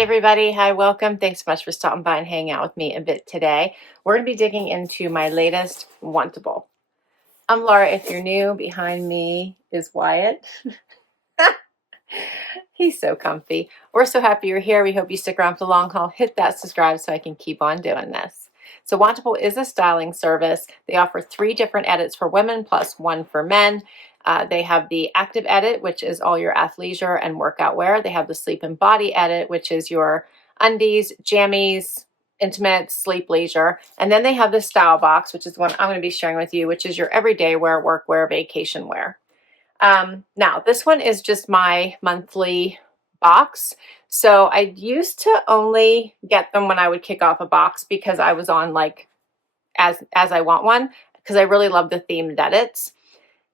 Hey everybody, hi, welcome. Thanks so much for stopping by and hanging out with me a bit today. We're going to be digging into my latest Wantable. I'm Laura. If you're new, behind me is Wyatt. He's so comfy. We're so happy you're here. We hope you stick around for the long haul. Hit that subscribe so I can keep on doing this. So Wantable is a styling service. They offer 3 different edits for women plus 1 for men. They have the active edit, which is all your athleisure and workout wear. They have the sleep and body edit, which is your undies, jammies, intimate, sleep, leisure. And then they have the style box, which is one I'm going to be sharing with you, which is your everyday wear, work wear, vacation wear. Now, this one is just my monthly box. So I used to only get them when I would kick off a box because I was on like as I want one, because I really love the themed edits.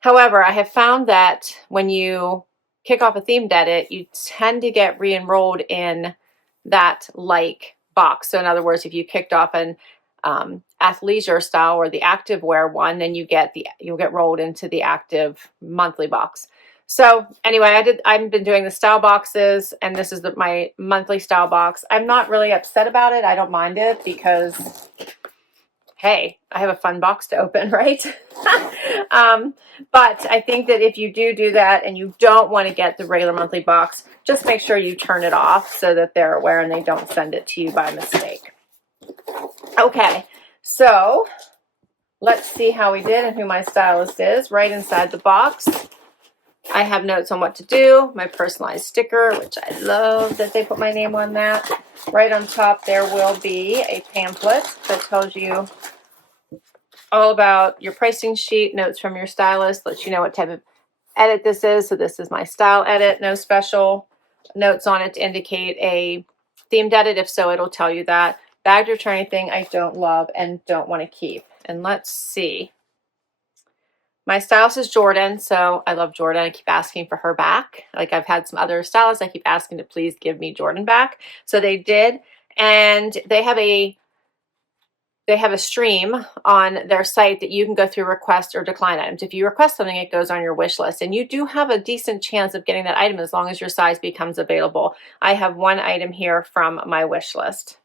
However, I have found that when you kick off a themed edit, you tend to get re-enrolled in that like box. So in other words, if you kicked off an athleisure style or the active wear one, then you'll get rolled into the active monthly box. So anyway, I've been doing the style boxes, and this is my monthly style box. I'm not really upset about it. I don't mind it because, hey, I have a fun box to open, right? But I think that if you do that and you don't want to get the regular monthly box, just make sure you turn it off so that they're aware and they don't send it to you by mistake. Okay, so let's see how we did and who my stylist is. Right inside the box, I have notes on what to do, my personalized sticker, which I love that they put my name on that. Right on top, there will be a pamphlet that tells you all about your pricing sheet, notes from your stylist, lets you know what type of edit this is. So this is my style edit, no special notes on it to indicate a themed edit. If so, it'll tell you that. Bagged return anything I don't love and don't want to keep. And let's see. My stylist is Jordan, so I love Jordan. I keep asking for her back. Like I've had some other stylists, I keep asking to please give me Jordan back. So they did, and they have a stream on their site that you can go through request or decline items. If you request something, it goes on your wish list, and you do have a decent chance of getting that item as long as your size becomes available. I have one item here from my wish list.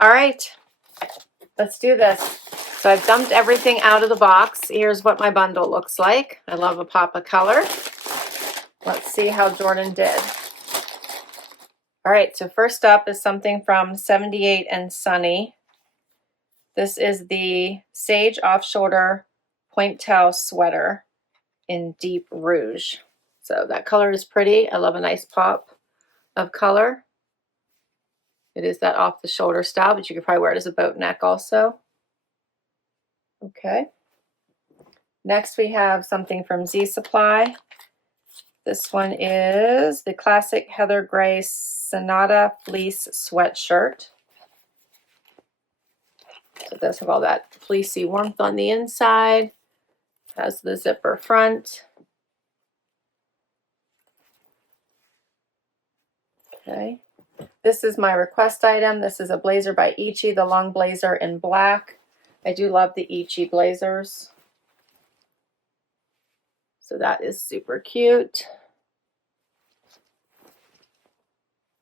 All right, let's do this. So I've dumped everything out of the box. Here's what my bundle looks like. I love a pop of color. Let's see how Jordan did. All right, so first up is something from 78 and Sunny. This is the Sage Off-Shoulder Pointelle sweater in deep rouge. So that color is pretty. I love a nice pop of color. It is that off-the-shoulder style, but you could probably wear it as a boat neck also. Okay. Next we have something from Z Supply. This one is the classic Heather Gray Sonata Fleece Sweatshirt. So it does have all that fleecy warmth on the inside. Has the zipper front. Okay. This is my request item. This is a blazer by ICHI, the long blazer in black. I do love the ICHI blazers. So that is super cute.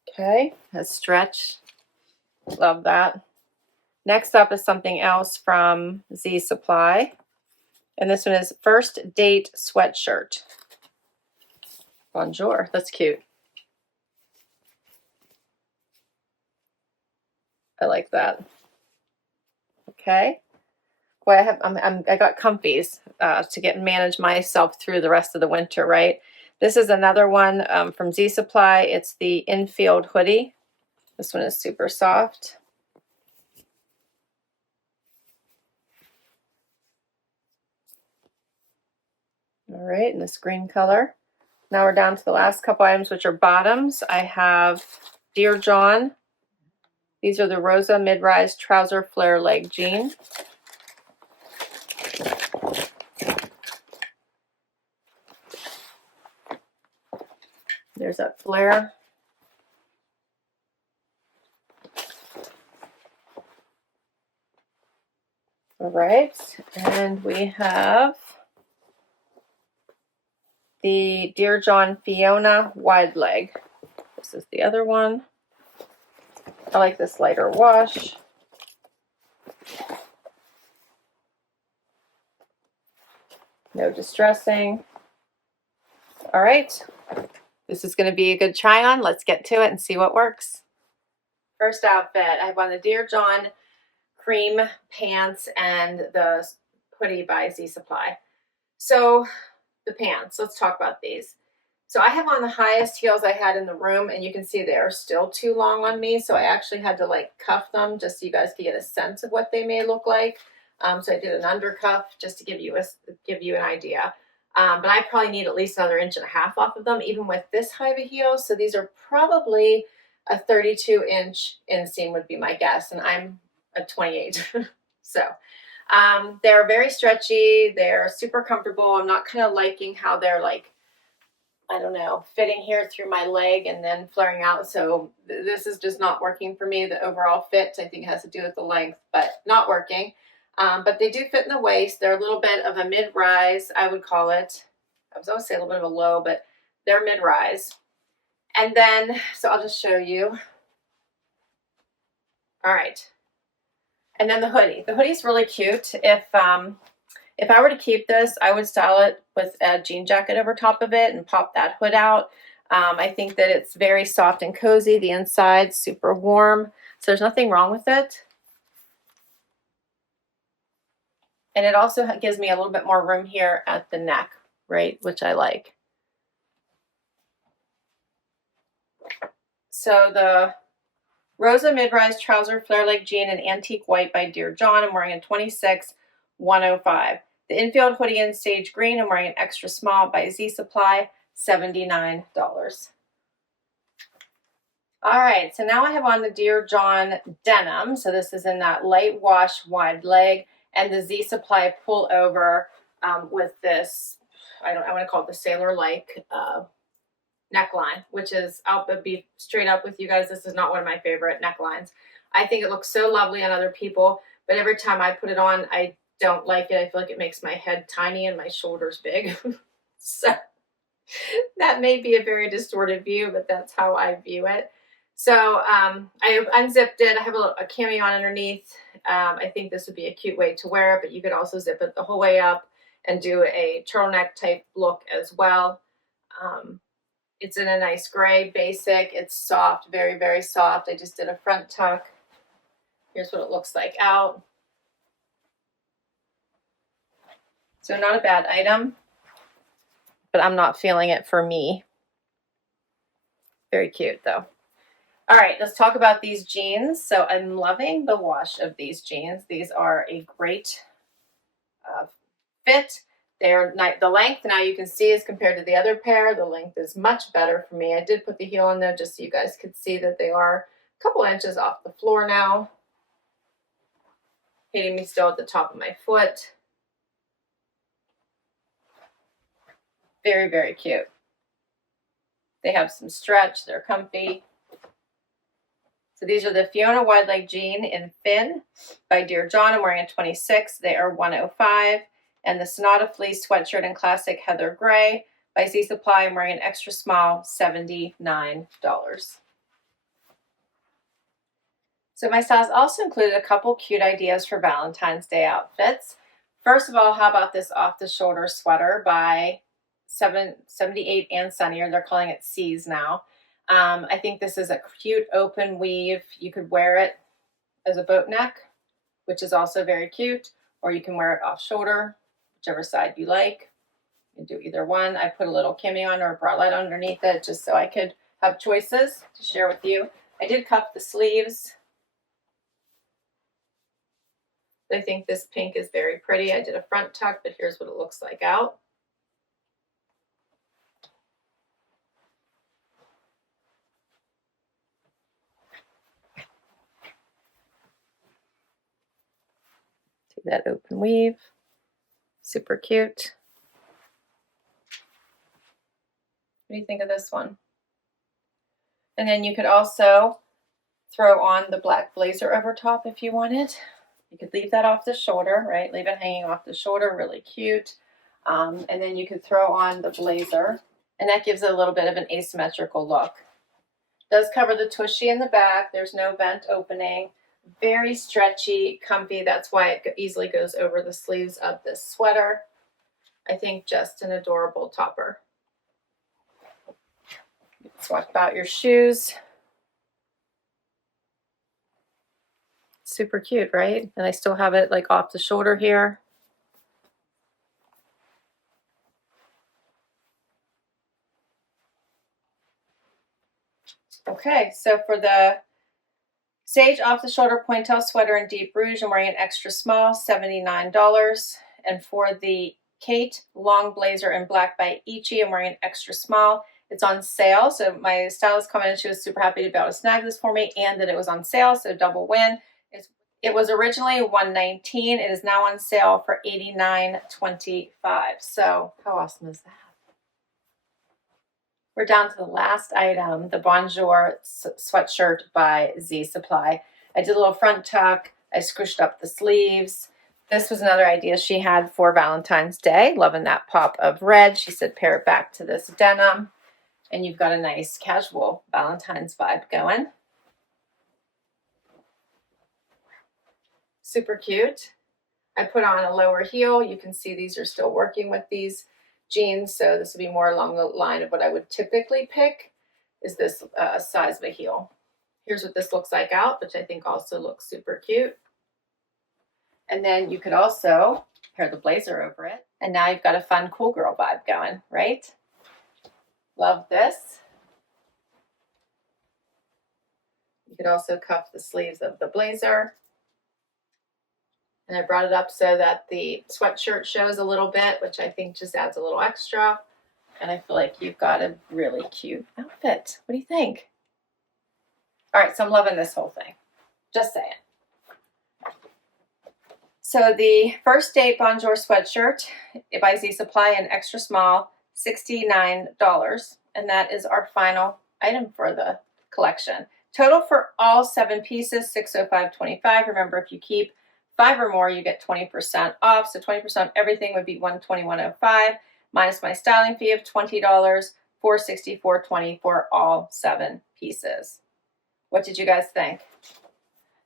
Okay, has stretch. Love that. Next up is something else from Z Supply. And this one is First Date Sweatshirt. Bonjour, that's cute. I like that. Okay. Boy, I got comfies to manage myself through the rest of the winter, right? This is another one from Z Supply. It's the Infield hoodie. This one is super soft. All right, in this green color. Now we're down to the last couple items, which are bottoms. I have Dear John. These are the Rosa mid-rise trouser flare leg jean. There's that flare. All right, and we have the Dear John Fiona wide leg. This is the other one. I like this lighter wash. No distressing. All right, this is going to be a good try on. Let's get to it and see what works. First outfit, I have on the Dear John cream pants and the hoodie by Z Supply. So the pants, let's talk about these. So I have on the highest heels I had in the room, and you can see they're still too long on me. So I actually had to like cuff them just so you guys could get a sense of what they may look like. So I did an undercuff just to give you an idea. But I probably need at least another 1.5 inches off of them, even with this high of a heel. So these are probably a 32-inch inseam would be my guess, and I'm a 28. So they're very stretchy. They're super comfortable. I'm not kind of liking how they're like, I don't know, fitting here through my leg and then flaring out. So this is just not working for me. The overall fit, I think, has to do with the length, but not working. But they do fit in the waist. They're a little bit of a mid-rise, I would call it. I was always say a little bit of a low, but they're mid-rise. And then, so I'll just show you. All right. And then the hoodie. The hoodie's really cute. If I were to keep this, I would style it with a jean jacket over top of it and pop that hood out. I think that it's very soft and cozy. The inside, super warm. So there's nothing wrong with it. And it also gives me a little bit more room here at the neck, right? Which I like. So the Rosa mid-rise trouser flare leg jean in antique white by Dear John. I'm wearing a 26, 105. The Infield hoodie in sage green. I'm wearing an extra small by Z Supply, $79. All right, so now I have on the Dear John denim. So this is in that light wash wide leg, and the Z Supply pullover with this, I want to call it the sailor-like neckline, which is, I'll be straight up with you guys, this is not one of my favorite necklines. I think it looks so lovely on other people, but every time I put it on, I don't like it. I feel like it makes my head tiny and my shoulders big. So that may be a very distorted view, but that's how I view it. So I unzipped it. I have a cami on underneath. I think this would be a cute way to wear it, but you could also zip it the whole way up and do a turtleneck type look as well. It's in a nice gray basic. It's soft, very, very soft. I just did a front tuck. Here's what it looks like out. So not a bad item, but I'm not feeling it for me. Very cute though. All right, let's talk about these jeans. So I'm loving the wash of these jeans. These are a great fit. They're the length now you can see is compared to the other pair. The length is much better for me. I did put the heel in there just so you guys could see that they are a couple inches off the floor now. Hitting me still at the top of my foot. Very, very cute. They have some stretch. They're comfy. So these are the Fiona wide leg jean in Finn by Dear John. I'm wearing a 26. They are 105. And the Sonata fleece sweatshirt in classic heather gray by Z Supply. I'm wearing an extra small, $79. So my styles also included a couple cute ideas for Valentine's Day outfits. First of all, how about this off-the-shoulder sweater by 78 and Sunnier. They're calling it C's now. I think this is a cute open weave. You could wear it as a boat neck, which is also very cute, or you can wear it off shoulder, whichever side you like. You can do either one. I put a little cami on or a bralette underneath it just so I could have choices to share with you. I did cuff the sleeves. I think this pink is very pretty. I did a front tuck, but here's what it looks like out. See that open weave. Super cute. What do you think of this one? And then you could also throw on the black blazer over top if you wanted. You could leave that off the shoulder, right? Leave it hanging off the shoulder, really cute. And then you could throw on the blazer, and that gives it a little bit of an asymmetrical look. Does cover the tushy in the back. There's no vent opening. Very stretchy, comfy. That's why it easily goes over the sleeves of this sweater. I think just an adorable topper. Swap out your shoes. Super cute, right? And I still have it like off the shoulder here. Okay, so for the Sage off the shoulder Pointelle sweater in deep rouge, I'm wearing an extra small, $79. And for the Kate long blazer in black by ICHI, I'm wearing an extra small. It's on sale, so my stylist commented she was super happy to be able to snag this for me and that it was on sale, so double win. It was originally $119. It is now on sale for $89.25. So how awesome is that? We're down to the last item, the Bonjour sweatshirt by Z Supply. I did a little front tuck. I squished up the sleeves. This was another idea she had for Valentine's Day. Loving that pop of red. She said pair it back to this denim. And you've got a nice casual Valentine's vibe going. Super cute. I put on a lower heel. You can see these are still working with these jeans, so this would be more along the line of what I would typically pick is this size of a heel. Here's what this looks like out, which I think also looks super cute. And then you could also pair the blazer over it. And now you've got a fun cool girl vibe going, right? Love this. You could also cuff the sleeves of the blazer. And I brought it up so that the sweatshirt shows a little bit, which I think just adds a little extra. And I feel like you've got a really cute outfit. What do you think? All right, so I'm loving this whole thing. Just saying. So the First Date Bonjour sweatshirt by Z Supply in extra small, $69. And that is our final item for the collection. Total for all 7 pieces, $605.25. Remember, if you keep 5 or more, you get 20% off. So 20% of everything would be $121.05 minus my styling fee of $20, $464.20 for all 7 pieces. What did you guys think?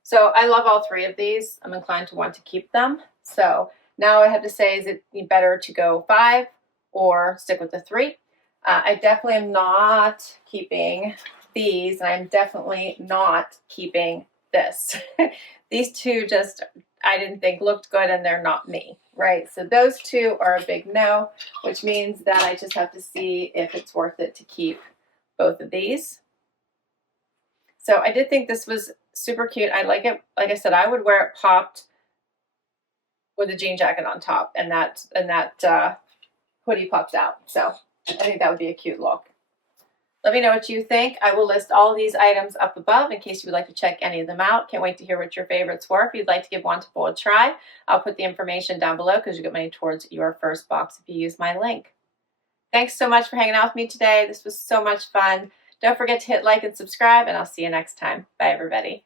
So I love all 3 of these. I'm inclined to want to keep them. So now I have to say, is it better to go 5 or stick with the 3? I definitely am not keeping these, and I'm definitely not keeping this. These 2 just, I didn't think looked good, and they're not me, right? So those 2 are a big no, which means that I just have to see if it's worth it to keep both of these. So I did think this was super cute. I like it. Like I said, I would wear it popped with a jean jacket on top, and that hoodie pops out. So I think that would be a cute look. Let me know what you think. I will list all of these items up above in case you would like to check any of them out. Can't wait to hear what your favorites were. If you'd like to give Wantable a try, I'll put the information down below because you get money towards your first box if you use my link. Thanks so much for hanging out with me today. This was so much fun. Don't forget to hit like and subscribe, and I'll see you next time. Bye, everybody.